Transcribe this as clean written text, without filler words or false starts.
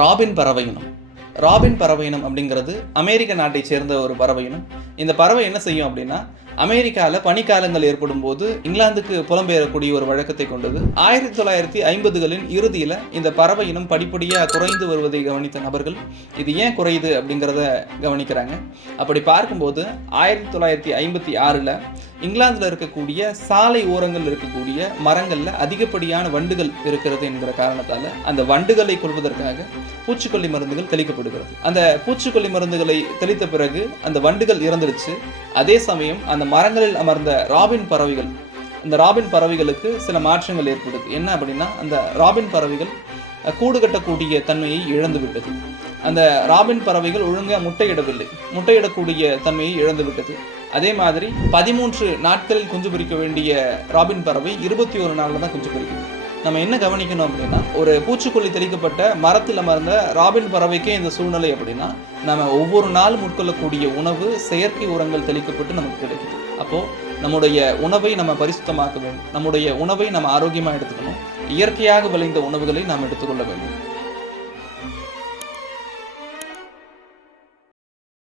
Robin பறவையினம். Robin பறவையினம் அப்படிங்கிறது அமெரிக்க நாட்டை சேர்ந்த ஒரு பறவையினம். இந்த பறவை என்ன செய்யும் அப்படின்னா, அமெரிக்காவில் பனிக்காலங்கள் ஏற்படும் போது இங்கிலாந்துக்கு புலம்பெயரக்கூடிய ஒரு வழக்கத்தை கொண்டது. 1950களின் இறுதியில் இந்த பறவை இனம் படிப்படியாக குறைந்து வருவதை கவனித்த நபர்கள் இது ஏன் குறையுது அப்படிங்கிறத கவனிக்கிறாங்க. அப்படி பார்க்கும்போது 1956ல் இங்கிலாந்தில் இருக்கக்கூடிய சாலை ஓரங்கள் இருக்கக்கூடிய மரங்களில் அதிகப்படியான வண்டுகள் இருக்கிறது என்கிற காரணத்தால் அந்த வண்டுகளை கொள்வதற்காக பூச்சிக்கொல்லி மருந்துகள் தெளிக்கப்படுகிறது. அந்த பூச்சிக்கொல்லி மருந்துகளை தெளித்த பிறகு அந்த வண்டுகள் இறந்துருச்சு. அதே சமயம் அந்த மரங்களில் அமர்ந்த ராபின் பறவைகள், அந்த ராபின் பறவைகளுக்கு சில மாற்றங்கள் ஏற்படுது. என்ன அப்படின்னா, அந்த ராபின் பறவைகள் கூடு கட்டக்கூடிய தன்மையை இழந்து விட்டது. அந்த ராபின் பறவைகள் ஒழுங்காக முட்டையிடவில்லை, முட்டையிடக்கூடிய தன்மையை இழந்து விட்டது. அதே மாதிரி 13 நாட்களில் குஞ்சு பொரிக்க வேண்டிய ராபின் பறவை 21 நாளில் தான் குஞ்சு பொரிக்குது. நம்ம என்ன கவனிக்கணும் அப்படின்னா, ஒரு பூச்சிக்கொல்லி தெளிக்கப்பட்ட மரத்தில் அமர்ந்த ராபின் பறவைக்கே இந்த சூழ்நிலை அப்படின்னா, நம்ம ஒவ்வொரு நாளும் உட்கொள்ளக்கூடிய உணவு செயற்கை உரங்கள் தெளிக்கப்பட்டு நமக்கு கிடைக்குது. அப்போது நம்முடைய உணவை நம்ம பரிசுத்தமாக்க வேண்டும், நம்முடைய உணவை நம்ம ஆரோக்கியமாக எடுத்துக்கணும், இயற்கையாக விளைந்த உணவுகளை நாம் எடுத்துக்கொள்ள வேண்டும்.